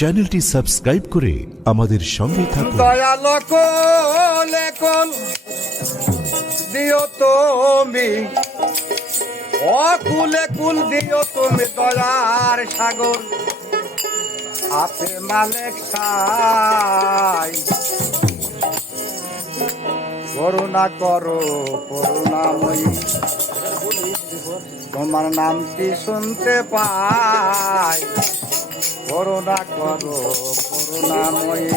চ্যানেলটি সাবস্ক্রাইব করে আমাদের সঙ্গে থাকুন। দয়ালো কোলে কোল দিও তুমি, অকুলে কুল দিও তুমি, দয়ার সাগর আপে মালিক সাই। করুণা করো করুণাময়ী, তোমার নামটি শুনতে পাই। করুণা করো করুণাময়ী।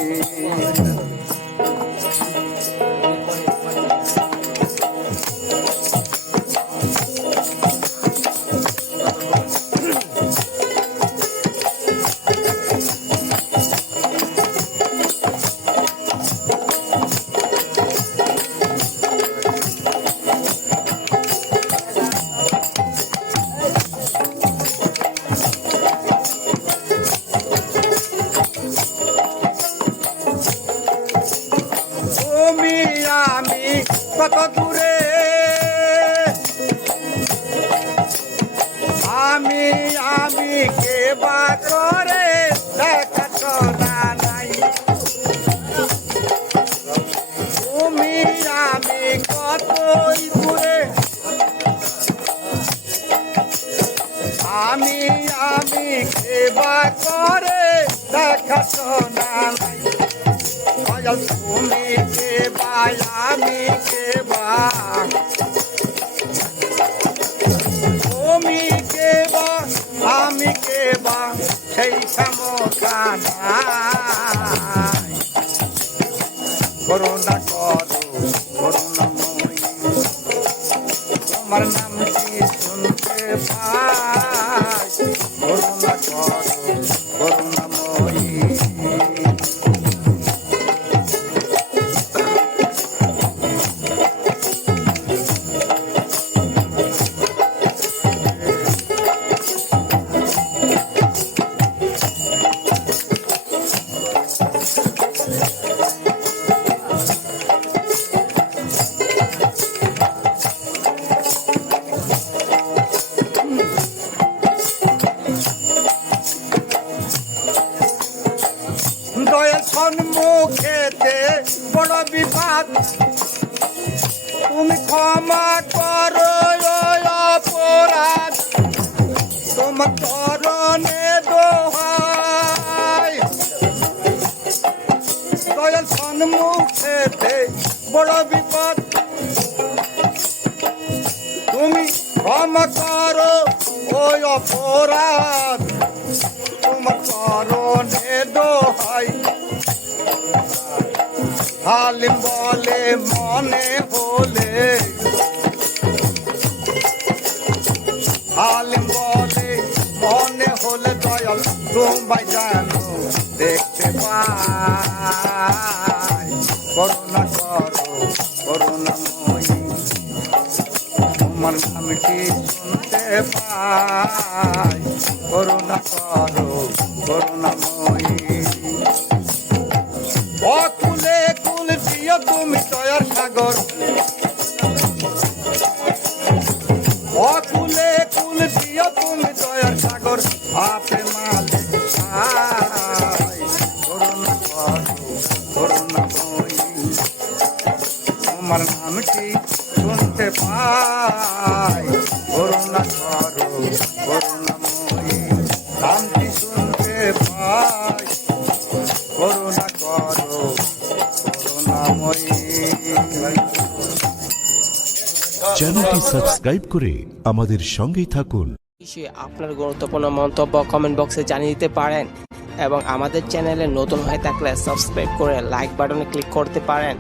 তুমি আমি কত দূরে, আমি কে বা করে দেখাতো না নাই। তুমি আমি কতই দূরে, আমি কে বা করে দেখাতো না নাই। তুমি কে বা আমি কে বা, তুমি কে বা আমি কে বা, সেই ক্ষমতা নাই। করুণা করো করুণাময়ী, তোমার নামটি শুনতে পাই। করুণা করো করুণাময়ী। দয়াল সম্মুখেতে বড় বিপদ, তুমি ক্ষমা করো অপরাধ, তোমার চরণে দোহাই। দয়াল সম্মুখেতে বড় বিপদ, তুমি ক্ষমা করো ওই অপরাধ, তোমার চরণে দোহাই। হালিম বলে মনে হলে, হালিম বলে মনে হলে, দয়াল তোমায় জানো দেখতে পাই। করুণা করো করুণাময়ী, তোমার নামটি শুনতে পাই। করুণা করো করুণাময়ী। অকুলে কুল দিও তুমি, দয়ার সাগর অকুলে কুল দিও তুমি, দয়ার সাগর আপে মালিক সাই। করুণা করো করুণাময়ী, তোমার নামটি শুনতে পাই। করুণা করো করুণাময়ী, নামটি শুনতে পাই। করুণা করো করুণাময়ী। চ্যানেলটি সাবস্ক্রাইব করে আমাদের সঙ্গেই থাকুন। আপনার গুরুত্বপূর্ণ মন্তব্য কমেন্ট বক্সে জানিয়ে দিতে পারেন এবং আমাদের চ্যানেলে নতুন হয়ে থাকলে সাবস্ক্রাইব করে লাইক বাটনে ক্লিক করতে পারেন।